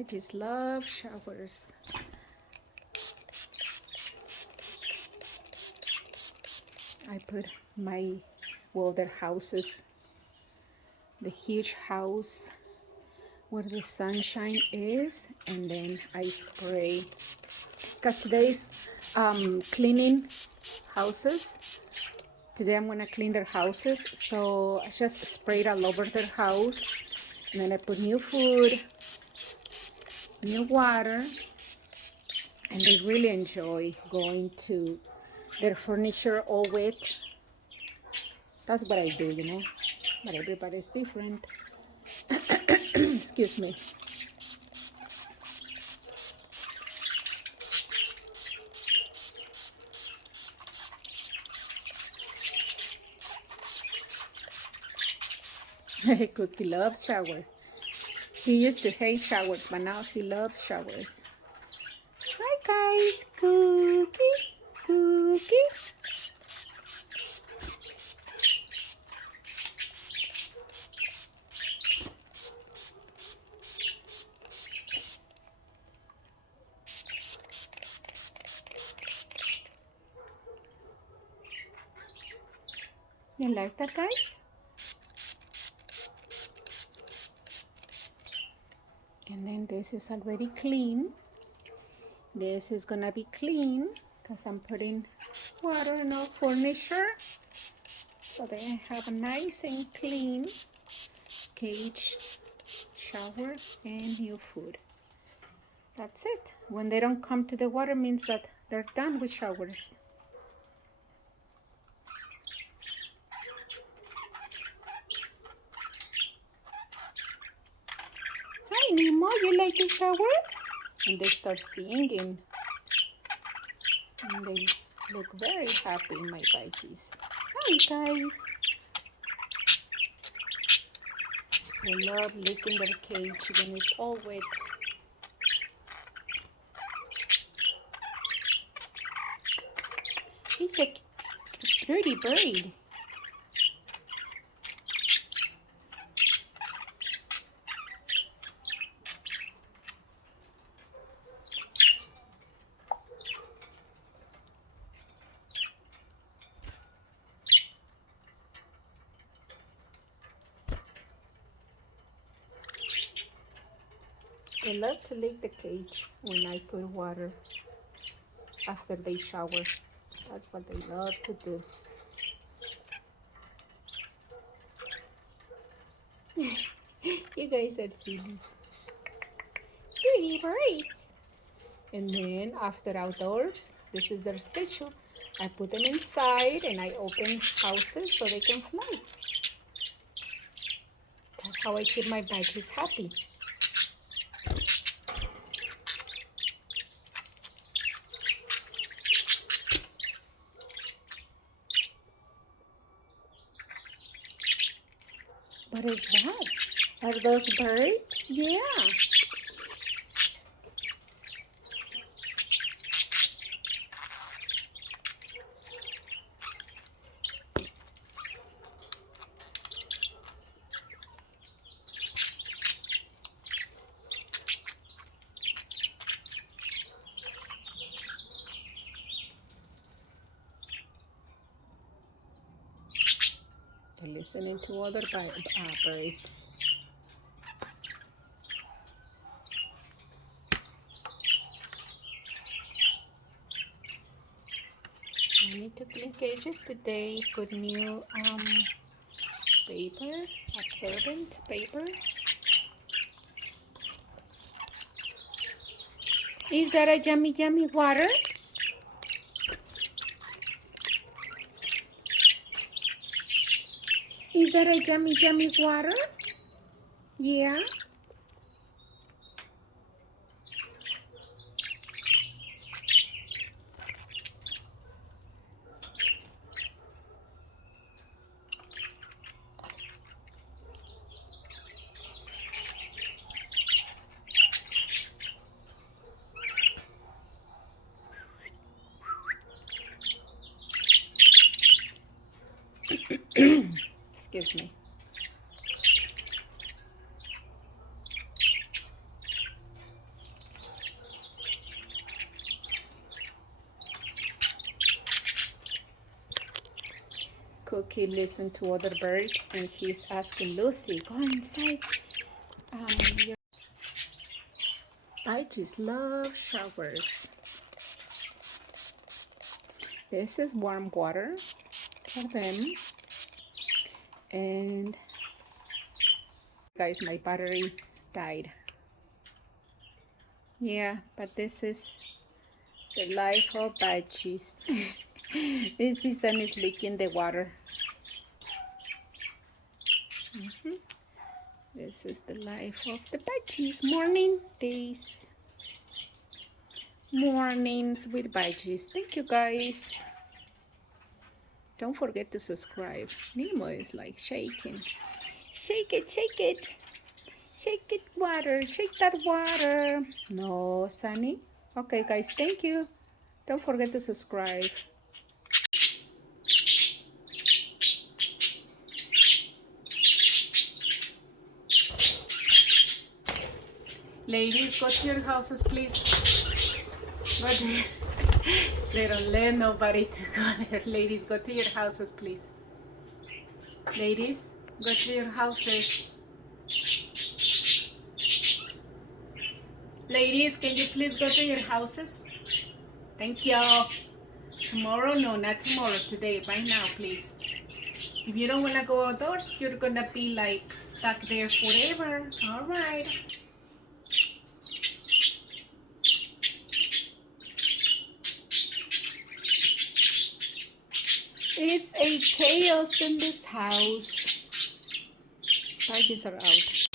Budgies love showers. I put their houses, the huge house where the sunshine is, and then I spray, because today's cleaning houses. Today I'm gonna clean their houses, so I just sprayed all over their house, and then I put new food, new water, and they really enjoy going to their furniture all wet. That's what I do, you know, but everybody's different. Excuse me. Cookie loves shower. He used to hate showers, but now he loves showers. Hi guys, Cookie, Cookie. You like that, guys? And then this is already clean. This is gonna be clean because I'm putting water in all furniture, so they have a nice and clean cage, shower, and new food. That's it. When they don't come to the water, means that they're done with showers. Hi Nemo, you like to shower? And they start singing. And they look very happy, my Budgies. Hi guys. They love licking their cage when it's all wet. He's a pretty bird. They love to lick the cage when I put water after they shower. That's what they love to do. You guys are silly. Pretty birds. And then after outdoors, this is their schedule. I put them inside and I open houses so they can fly. That's how I keep my Budgies happy. What is that? Are those birds? Yeah. They're listening to other birds. I need to clean cages today. Put new paper, absorbent paper. Is that a yummy, yummy water? Is that a yummy, yummy water? Yeah. Excuse me. Loki listens to other birds, and he's asking Lucy, go inside. I just love showers. This is warm water for them. And guys, my battery died. Yeah, but this is the life of Budgies. This season is leaking the water. This is the life of the Budgies. Morning days. Mornings with Budgies. Thank you guys. Don't forget to subscribe. Nemo is like shaking. Shake it, shake it. Shake it, water. Shake that water. No, Sunny. Okay, guys, thank you. Don't forget to subscribe. Ladies, go to your houses, please. They don't let nobody to go there. Ladies, go to your houses, please. Ladies, go to your houses. Ladies, can you please go to your houses? Thank you. Tomorrow? No, not tomorrow. Today, right now, please. If you don't want to go outdoors, you're going to be like stuck there forever. All right. It's a chaos in this house. Budgies are out.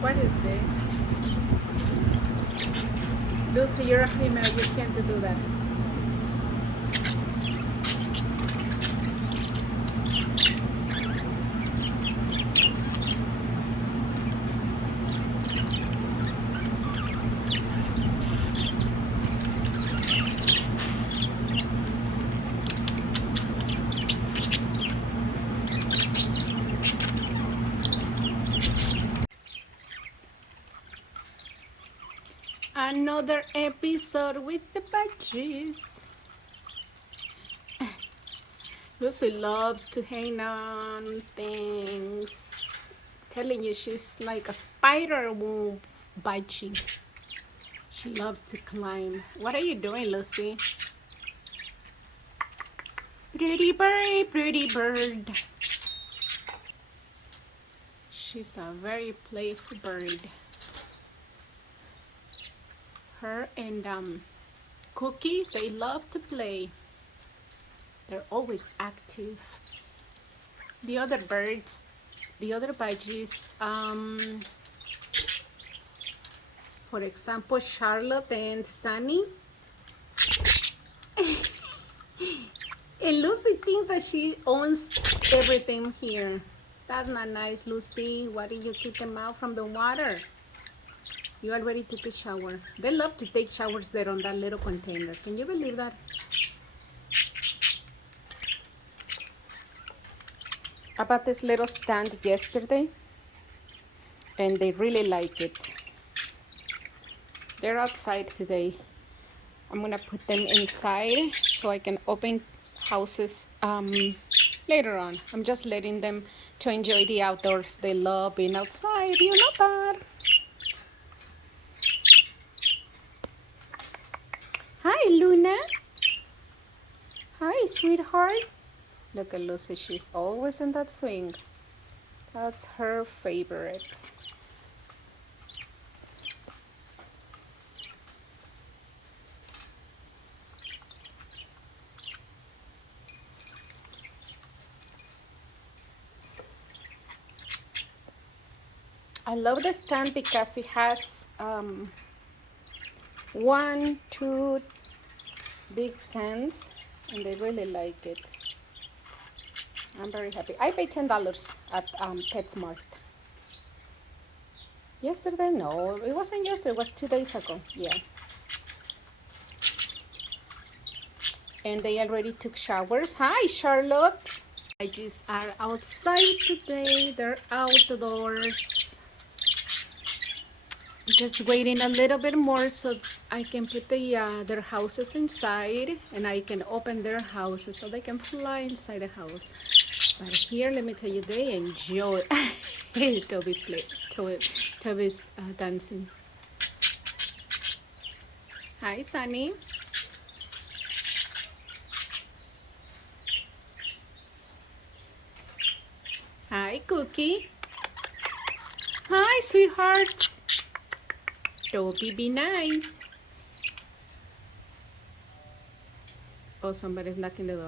What is this? Lucy, you're a female. You can't do that. Another episode with the Budgies. Lucy loves to hang on things. Telling you, she's like a spider Budgie. She loves to climb. What are you doing, Lucy? Pretty bird, pretty bird. She's a very playful bird. Her and Cookie, they love to play. They're always active. The other birds, the other budgies, for example, Charlotte and Sunny. And Lucy thinks that she owns everything here. That's not nice, Lucy. Why did you kick them out from the water? You already took a shower. They love to take showers there on that little container. Can you believe that? I bought this little stand yesterday, and they really like it. They're outside today. I'm gonna put them inside so I can open houses later on. I'm just letting them to enjoy the outdoors. They love being outside, you know that. Hi, Luna. Hi, sweetheart. Look at Lucy, she's always in that swing. That's her favorite. I love the stand because it has 1, 2 big stands, and they really like it. I'm very happy. I paid $10 at PetSmart. Yesterday? No, it wasn't yesterday. It was 2 days ago. Yeah. And they already took showers. Hi, Charlotte. I just are outside today. They're outdoors. Just waiting a little bit more so I can put their houses inside, and I can open their houses so they can fly inside the house. But here, let me tell you, they enjoy Toby's dancing. Hi, Sunny. Hi, Cookie. Hi, sweethearts. Toby, be nice. Oh, somebody's knocking the door.